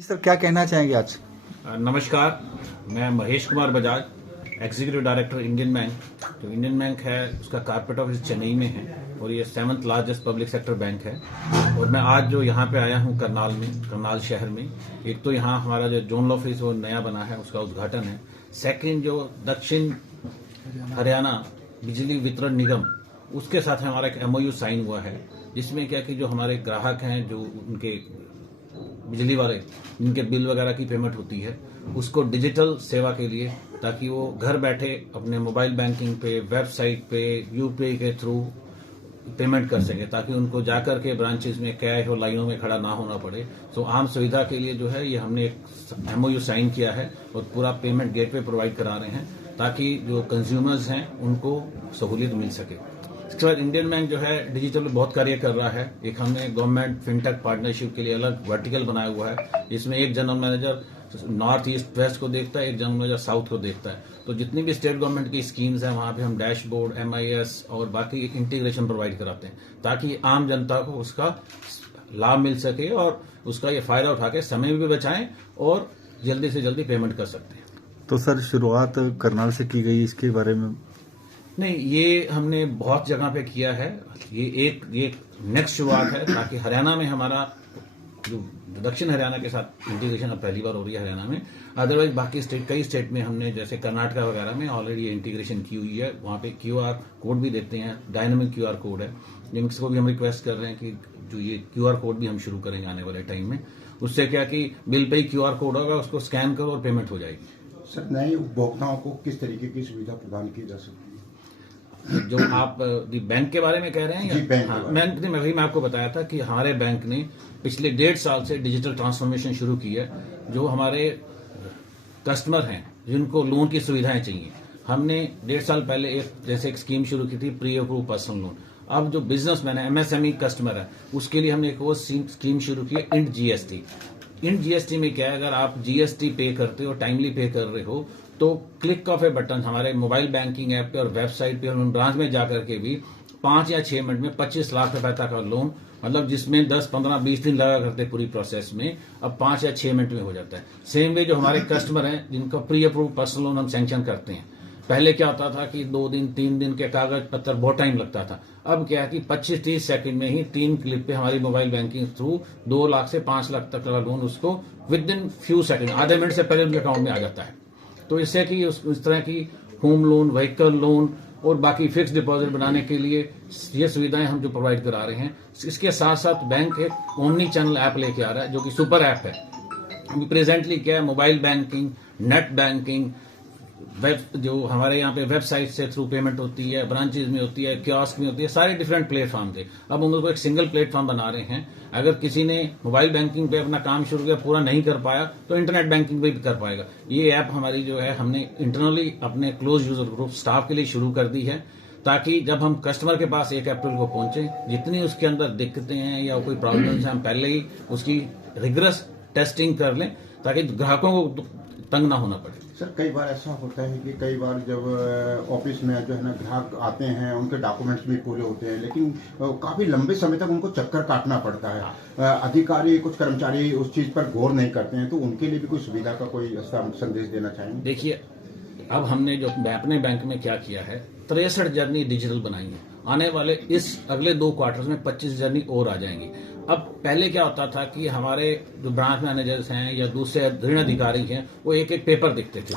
Sir क्या कहना चाहेंगे आज? नमस्कार, मैं Mahesh Kumar Bajaj, executive director Indian bank. जो इंडियन बैंक है उसका कॉर्पोरेट ऑफिस चेन्नई में है और ये 7th largest public sector bank है। और मैं आज जो यहाँ पे आया हूँ करनाल शहर में, एक तो यहाँ हमारा जो जोनल ऑफिस वो नया बना है उसका उद्घाटन है। सेकंड, जो दक्षिण हरियाणा बिजली वितरण निगम उसके साथ हमारा एक MOU साइन हुआ है, जिसमें क्या कि जो हमारे ग्राहक हैं, जो उनके बिजली वाले इनके बिल वगैरह की पेमेंट होती है उसको डिजिटल सेवा के लिए, ताकि वो घर बैठे अपने मोबाइल बैंकिंग पे, वेबसाइट पे, UPI के थ्रू पेमेंट कर सके, ताकि उनको जाकर के ब्रांचेस में कैश और लाइनों में खड़ा ना होना पड़े। तो आम सुविधा के लिए जो है ये हमने एक MOU साइन किया है और पूरा पेमेंट गेटवे प्रोवाइड करा रहे हैं, ताकि जो कंज्यूमर्स हैं उनको सहूलियत मिल सके। इसके बाद इंडियन बैंक जो है डिजिटल में बहुत कार्य कर रहा है। एक हमने गवर्नमेंट फिनटेक पार्टनरशिप के लिए अलग वर्टिकल बनाया हुआ है, जिसमें एक general manager north east west को देखता है, एक जनरल मैनेजर साउथ को देखता है। तो जितनी भी स्टेट गवर्नमेंट की स्कीम्स हैं वहां पे हम डैशबोर्ड, MIS और बाकी इंटीग्रेशन प्रोवाइड कराते हैं, ताकि आम जनता को उसका लाभ मिल सके और उसका ये फायदा उठा के समय भी बचाएं और जल्दी से जल्दी पेमेंट कर सकते हैं। तो सर शुरुआत करनाल से की गई, इसके बारे में? नहीं, ये हमने बहुत जगह पे किया है। ये नेक्स्ट शुरुआत है, ताकि हरियाणा में हमारा जो दक्षिण हरियाणा के साथ इंटीग्रेशन अब पहली बार हो रही है हरियाणा में। अदरवाइज बाकी कई स्टेट में हमने, जैसे कर्नाटका वगैरह में ऑलरेडी ये इंटीग्रेशन की हुई है। वहां पे QR कोड भी देते हैं, डायनामिक QR कोड है, जिनको भी हम रिक्वेस्ट कर रहे हैं कि जो ये QR कोड भी हम शुरू करेंगे आने वाले टाइम में। उससे क्या कि बिल पे ही QR कोड होगा, उसको स्कैन करो और पेमेंट हो जाएगी। सर, नए उपभोक्ताओं को किस तरीके की सुविधा प्रदान की जा सकती है? जो आप बैंक के बारे में कह रहे हैं? जी, बैंक। हाँ, मैं आपको बताया था कि हमारे बैंक ने पिछले 1.5 साल से डिजिटल ट्रांसफॉर्मेशन शुरू की है। जो हमारे कस्टमर हैं जिनको लोन की सुविधाएं चाहिए, हमने 1.5 साल पहले एक स्कीम शुरू की थी, प्री अप्रूव पर्सनल लोन। अब जो बिजनेसमैन है, MSME कस्टमर है, उसके लिए हमने एक और स्कीम शुरू की है, इंड GST में क्या है, अगर आप GST पे करते हो, टाइमली पे कर रहे हो, तो क्लिक ऑफ ए बटन हमारे मोबाइल बैंकिंग ऐप पे और वेबसाइट पे और ब्रांच में जाकर के भी 5 या 6 मिनट में 25 लाख रुपए तक का लोन, मतलब जिसमें 10, 15, 20 दिन लगा करते पूरी प्रोसेस में, अब 5 या 6 मिनट में हो जाता है। सेम वे जो हमारे कस्टमर हैं जिनका प्री अप्रूव पर्सनल लोन हम सैंक्शन करते हैं, पहले क्या होता था कि 2 दिन 3 दिन के कागज पत्तर बहुत टाइम लगता था। अब क्या है कि 25-30 सेकंड में ही 3 क्लिक पे हमारी मोबाइल बैंकिंग थ्रू 2 लाख से 5 लाख तक का लोन उसको विद इन फ्यू सेकंड, आधे मिनट से पहले उनके अकाउंट में आ जाता है। तो इससे कि इस तरह की होम लोन, व्हीकल लोन और बाकी फिक्स डिपॉजिट बनाने के लिए ये सुविधाएं हम जो प्रोवाइड करा रहे हैं। इसके साथ साथ बैंक एक ओमनी चैनल ऐप लेके आ रहा है, जो कि सुपर ऐप है। अभी प्रेजेंटली क्या है, मोबाइल बैंकिंग, नेट बैंकिंग, जो हमारे यहाँ पे वेबसाइट से थ्रू पेमेंट होती है, ब्रांचेज में होती है, कियोस्क में होती है, सारे डिफरेंट प्लेटफॉर्म थे। अब उनको एक सिंगल प्लेटफॉर्म बना रहे हैं। अगर किसी ने मोबाइल बैंकिंग पे अपना काम शुरू किया, पूरा नहीं कर पाया, तो इंटरनेट बैंकिंग पे भी कर पाएगा। ये ऐप हमारी जो है हमने इंटरनली अपने क्लोज यूजर ग्रुप स्टाफ के लिए शुरू कर दी है, ताकि जब हम कस्टमर के पास 1 अप्रैल को पहुंचे, जितनी उसके अंदर दिक्कतें हैं या कोई प्रॉब्लम्स हैं, हम पहले ही उसकी रिगरस टेस्टिंग कर लें, ताकि ग्राहकों को तंग ना होना पड़े। सर, कई बार ऐसा होता है कि कई बार जब ऑफिस में जो है ना ग्राहक आते हैं, उनके डॉक्यूमेंट्स भी पूरे होते हैं, लेकिन काफी लंबे समय तक उनको चक्कर काटना पड़ता है। अधिकारी, कुछ कर्मचारी उस चीज पर गौर नहीं करते हैं, तो उनके लिए भी कोई सुविधा का कोई ऐसा संदेश देना चाहेंगे? देखिए, अब हमने जो अपने बैंक में क्या किया है, 63 जर्नी डिजिटल बनाई है। आने वाले इस अगले 2 क्वार्टर्स में 25 जर्नी और आ जाएंगी। अब पहले क्या होता था कि हमारे जो ब्रांच मैनेजर्स हैं या दूसरे ऋण अधिकारी हैं, वो एक पेपर दिखते थे।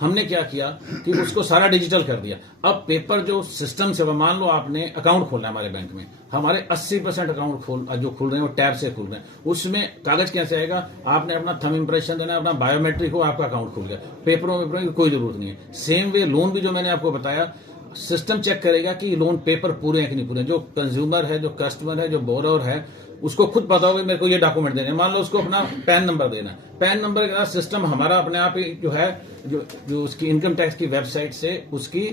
हमने क्या किया कि उसको सारा डिजिटल कर दिया। अब पेपर जो सिस्टम से, मान लो आपने अकाउंट खोला हमारे बैंक में, हमारे 80% अकाउंट जो खुल रहे हैं वो टैब से खुल रहे हैं। उसमें कागज कैसे आएगा, आपने अपना थंब इंप्रेशन देना, अपना बायोमेट्रिक हो, आपका अकाउंट खुल गया। पेपरों की कोई जरूरत नहीं है। सेम वे लोन भी जो मैंने आपको बताया, सिस्टम चेक करेगा कि लोन पेपर पूरे हैं कि नहीं पूरे। जो कंज्यूमर है, जो कस्टमर है, जो बोरोवर है, उसको खुद पता होगा मेरे को ये डॉक्यूमेंट देने हैं। मान लो उसको अपना पैन नंबर देना है, पैन नंबर के साथ सिस्टम हमारा अपने आप ही जो है जो उसकी इनकम टैक्स की वेबसाइट से उसकी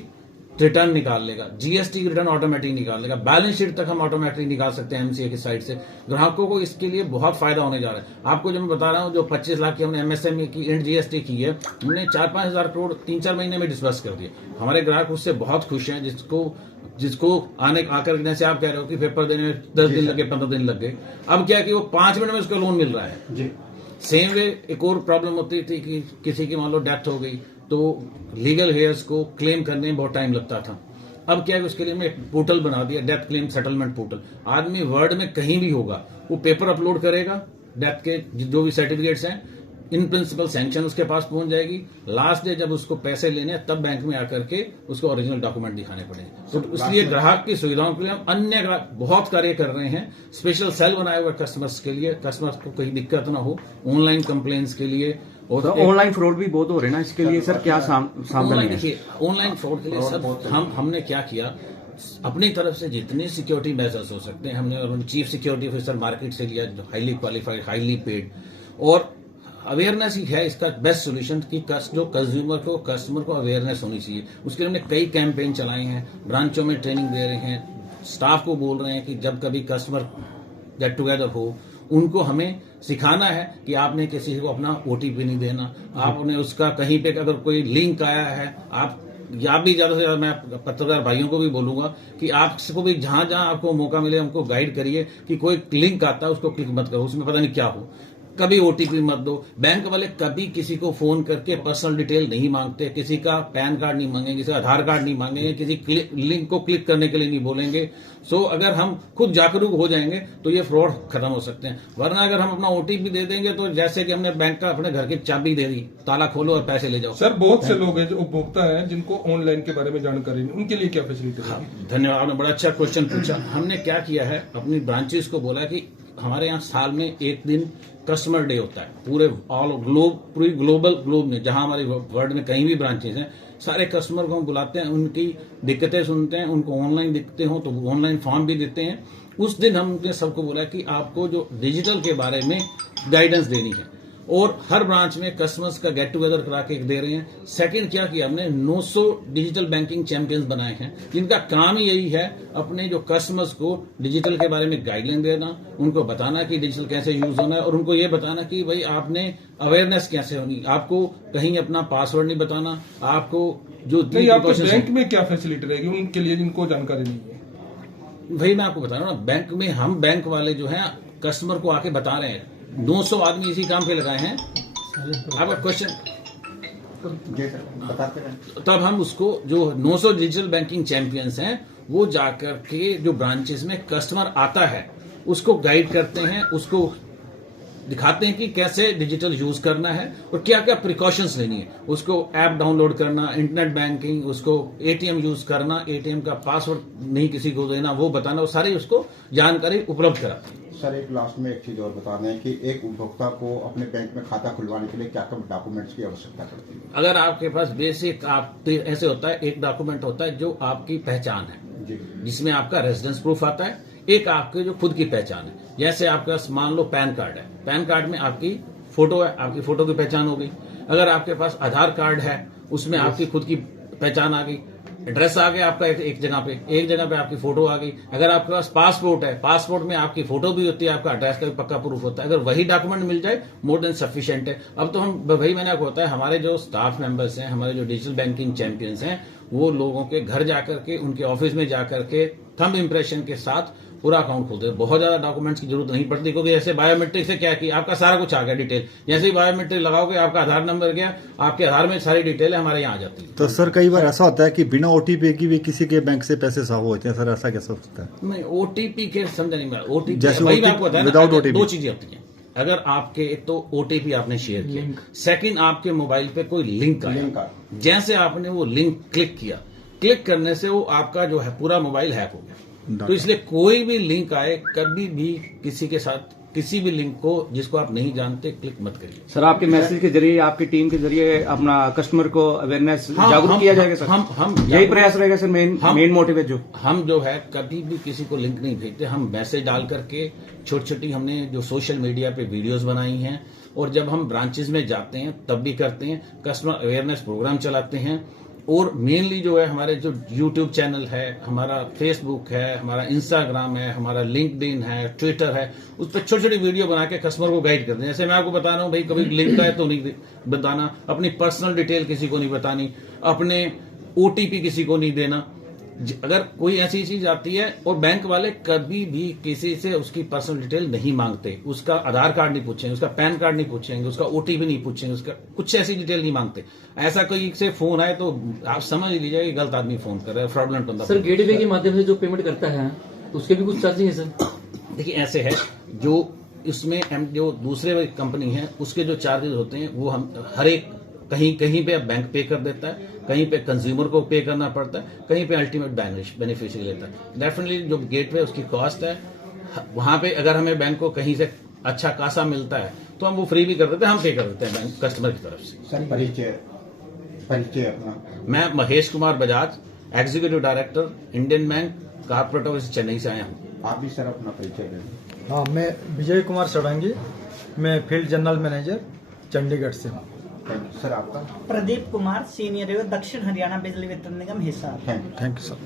रिटर्न निकाल लेगा, जीएसटी की रिटर्न ऑटोमेटिक निकाल लेगा, बैलेंस शीट तक हम ऑटोमेटिक निकाल सकते हैं एमसीए की साइड से। ग्राहकों को इसके लिए बहुत फायदा होने जा रहा है। आपको जो मैं बता रहा हूं, जो 25 लाख की हमने एमएसएमई की इंड जीएसटी की है, हमने 4-5 हजार करोड़ 3-4 महीने में डिस्बर्स कर दिया। हमारे ग्राहक उससे बहुत खुश हैं, जिसको आकर जैसे आप कह रहे हो कि पेपर देने में 10 दिन लगे, 15 दिन लग गए, अब क्या है कि वो 5 मिनट में उसको लोन मिल रहा है जी। सेम वे एक और प्रॉब्लम होती थी कि किसी की मान लो डेथ हो गई तो लीगल हेयर्स को क्लेम करने में बहुत टाइम लगता था। अब क्या है, उसके लिए हमने एक पोर्टल बना दिया, डेथ क्लेम सेटलमेंट पोर्टल। आदमी वर्ल्ड में कहीं भी होगा, वो पेपर अपलोड करेगा, डेथ के जो भी सर्टिफिकेट्स हैं, इन प्रिंसिपल सैंक्शन उसके पास पहुंच जाएगी। लास्ट डे जब उसको पैसे लेने हैं तब बैंक में आकर के उसको ओरिजिनल डॉक्यूमेंट दिखाने पड़ेंगे। तो इसलिए ग्राहक की सुविधाओं के लिए हम अन्य ग्राहक बहुत कार्य कर रहे हैं। स्पेशल सेल बनाए हुए कस्टमर्स के लिए, कस्टमर्स को कहीं दिक्कत ना हो, ऑनलाइन कंप्लेंट्स के लिए। और ऑनलाइन फ्रॉड भी बहुत हो रहे हैं ना, इसके लिए सर क्या सावधानी है? देखिए, ऑनलाइन फ्रॉड के लिए सर हमने क्या किया, अपनी तरफ से जितने सिक्योरिटी मेजर्स हो सकते हैं हमने चीफ सिक्योरिटी ऑफिसर मार्केट से लिया, जो हाईली क्वालिफाइड, हाईली पेड, और अवेयरनेस ही है इसका बेस्ट सोल्यूशन कि जो कस्टमर को अवेयरनेस होनी चाहिए। उसके लिए हमने कई कैंपेन चलाए हैं, ब्रांचों में ट्रेनिंग दे रहे हैं, स्टाफ को बोल रहे हैं कि जब कभी कस्टमर गेट टुगेदर हो, उनको हमें सिखाना है कि आपने किसी को अपना ओटीपी नहीं देना, आपने उसका कहीं पे अगर कोई लिंक आया है, आप या भी ज्यादा से ज्यादा मैं पत्रकार भाइयों को भी बोलूंगा कि आपको भी जहां जहां आपको मौका मिले हमको गाइड करिए कि कोई लिंक आता है उसको क्लिक मत करो, उसमें पता नहीं क्या हो, कभी ओटीपी मत दो। बैंक वाले कभी किसी को फोन करके पर्सनल डिटेल नहीं मांगते, किसी का पैन कार्ड नहीं मांगेंगे, किसी का आधार कार्ड नहीं मांगेंगे, किसी लिंक को क्लिक करने के लिए नहीं बोलेंगे। सो अगर हम खुद जागरूक हो जाएंगे तो ये फ्रॉड खत्म हो सकते हैं। वरना अगर हम अपना ओटीपी दे देंगे तो जैसे कि हमने बैंक का अपने घर की चाबी दे दी, ताला खोलो और पैसे ले जाओ। सर, बहुत से लोग हैं जो उपभोक्ता हैं जिनको ऑनलाइन के बारे में जानकारी नहीं, उनके लिए क्या फैसिलिटी है? धन्यवाद, आपने बड़ा अच्छा क्वेश्चन पूछा। हमने क्या किया है, अपनी ब्रांचेस को बोला कि हमारे यहाँ साल में एक दिन कस्टमर डे होता है, पूरे पूरी ग्लोब में, जहां हमारे वर्ल्ड में कहीं भी ब्रांचेस हैं, सारे कस्टमर को हम बुलाते हैं, उनकी दिक्कतें सुनते हैं, उनको ऑनलाइन दिखते हो तो ऑनलाइन फॉर्म भी देते हैं। उस दिन हमने सबको बोला कि आपको जो डिजिटल के बारे में गाइडेंस देनी है, और हर ब्रांच में कस्टमर्स का गेट टुगेदर करा के दे रहे हैं। सेकंड क्या किया, हमने 900 डिजिटल बैंकिंग चैंपियंस बनाए हैं, जिनका काम यही है अपने जो कस्टमर्स को डिजिटल के बारे में गाइडलाइन देना, उनको बताना कि डिजिटल कैसे यूज होना है, और उनको ये बताना कि भाई आपने अवेयरनेस कैसे होनी, आपको कहीं अपना पासवर्ड नहीं बताना, आपको जो बैंक में क्या फैसिलिटी रहेगी उनके लिए जिनको जानकारी नहीं है? वही मैं आपको बता रहा हूँ ना, बैंक में हम बैंक वाले जो है कस्टमर को आके बता रहे हैं, 900 आदमी इसी काम पे लगाए हैं। आपका क्वेश्चन बताते रहे। तब हम उसको जो 900 डिजिटल बैंकिंग चैंपियंस हैं वो जाकर के जो ब्रांचेस में कस्टमर आता है उसको गाइड करते हैं, उसको दिखाते हैं कि कैसे डिजिटल यूज करना है और क्या क्या प्रिकॉशंस लेनी है, उसको ऐप डाउनलोड करना, इंटरनेट बैंकिंग, उसको एटीएम यूज करना, एटीएम का पासवर्ड नहीं किसी को देना, वो बताना, वो सारी उसको जानकारी उपलब्ध कराते हैं। सर, एक लास्ट में एक चीज और बता दें कि एक उपभोक्ता को अपने बैंक में खाता खुलवाने के लिए क्या क्या डॉक्यूमेंट्स की आवश्यकता पड़ती है? अगर आपके पास बेसिक ऐसे होता है, एक डॉक्यूमेंट होता है जो आपकी पहचान है जी, जिसमें आपका रेजिडेंस प्रूफ आता है, एक आपके जो खुद की पहचान है। जैसे आपके पास मान लो पैन कार्ड है, पैन कार्ड में आपकी फोटो है, आपकी फोटो की पहचान हो गई। अगर आपके पास आधार कार्ड है उसमें आपकी खुद की पहचान आ गई, एड्रेस आ गया आपका एक जगह पे आपकी फोटो आ गई। अगर आपके पास पासपोर्ट है, पासपोर्ट में आपकी फोटो भी होती है, आपका एड्रेस का भी पक्का प्रूफ होता है। अगर वही डॉक्यूमेंट मिल जाए मोर देन सफिशिएंट है। अब तो हम वही मैंने आपको बताया, हमारे जो स्टाफ मेंबर्स हैं, हमारे जो डिजिटल बैंकिंग चैंपियंस हैं, वो लोगों के घर जाकर के, उनके ऑफिस में जाकर के थंब इंप्रेशन के साथ पूरा अकाउंट खोलते हैं। बहुत ज्यादा डॉक्यूमेंट्स की जरूरत नहीं पड़ती, क्योंकि जैसे बायोमेट्रिक से क्या कि आपका सारा कुछ आ गया डिटेल, जैसे ही बायोमेट्रिक लगाओगे आपका आधार नंबर गया, आपके आधार में सारी डिटेल हमारे यहाँ आ जाती है। तो सर कई बार ऐसा होता है कि बिना ओटीपी की भी किसी के बैंक से पैसे साफ होते हैं, सर ऐसा कैसे हो सकता है? नहीं, ओटीपी के समझ नहीं मिला। ओटीपी जैसे वही मैं आपको बताया ना, विदाउट ओटीपी दो चीजें होती हैं। अगर आपके एक तो ओटीपी आपने शेयर किया, सेकंड आपके मोबाइल पे कोई लिंक आया, जैसे आपने वो लिंक क्लिक किया, क्लिक करने से वो आपका जो है पूरा मोबाइल हैक हो गया। तो इसलिए कोई भी लिंक आए, कभी भी किसी के साथ किसी भी लिंक को जिसको आप नहीं जानते क्लिक मत करिए। सर, आपके मैसेज के जरिए, आपकी टीम के जरिए अपना कस्टमर को अवेयरनेस जागरूक किया जाएगा सर? हम यही प्रयास रहेगा सर, मेन मोटिव है जो हम जो है कभी भी किसी को लिंक नहीं भेजते। हम मैसेज डाल करके छोटी छोटी हमने जो सोशल मीडिया पे वीडियोस बनाई हैं, और जब हम ब्रांचेस में जाते हैं तब भी करते हैं, कस्टमर अवेयरनेस प्रोग्राम चलाते हैं, और मेनली जो है हमारे जो यूट्यूब चैनल है, हमारा फेसबुक है, हमारा इंस्टाग्राम है, हमारा लिंक्डइन है, ट्विटर है, उस पर छोटी छोटी वीडियो बना के कस्टमर को गाइड करते हैं। जैसे मैं आपको बता रहा हूँ भाई, कभी लिंक है तो नहीं बताना, अपनी पर्सनल डिटेल किसी को नहीं बतानी, अपने OTP किसी को नहीं देना। अगर कोई ऐसी चीज आती है, और बैंक वाले कभी भी किसी से उसकी पर्सनल डिटेल नहीं मांगते, उसका आधार कार्ड नहीं पूछेंगे, उसका पैन कार्ड नहीं पूछेंगे, उसका OTP नहीं पूछेंगे, उसका कुछ ऐसी डिटेल नहीं मांगते। ऐसा कोई से फोन आए तो आप समझ लीजिए कि गलत आदमी फोन कर रहा है, फ्रॉडलेंट होता है। सर गेटवे के माध्यम से जो पेमेंट करता है तो उसके भी कुछ चार्जिंग है सर? देखिए ऐसे है, जो इसमें जो दूसरे कंपनी है उसके जो चार्जेस होते हैं वो हम हर एक कहीं पे बैंक पे कर देता है, कहीं पे कंज्यूमर को पे करना पड़ता है, कहीं पे अल्टीमेट बेनिफिशियरी लेता है। डेफिनेटली जो गेटवे उसकी कॉस्ट है, वहां पे अगर हमें बैंक को कहीं से अच्छा खासा मिलता है तो हम वो फ्री भी कर देते हैं, हम पे कर देते हैं बैंक कस्टमर की तरफ से। सर परिचय अपना। मैं Mahesh Kumar Bajaj, executive director, Indian bank corporate office Chennai से आया हूँ। आप भी सर अपना परिचय दें। हाँ, मैं विजय कुमार सड़ंगी, मैं फील्ड जनरल मैनेजर चंडीगढ़ से हूँ। सर आपका? प्रदीप कुमार, सीनियर दक्षिण Haryana Bijli Vitran Nigam Hisar. Thank you. Thank you sir.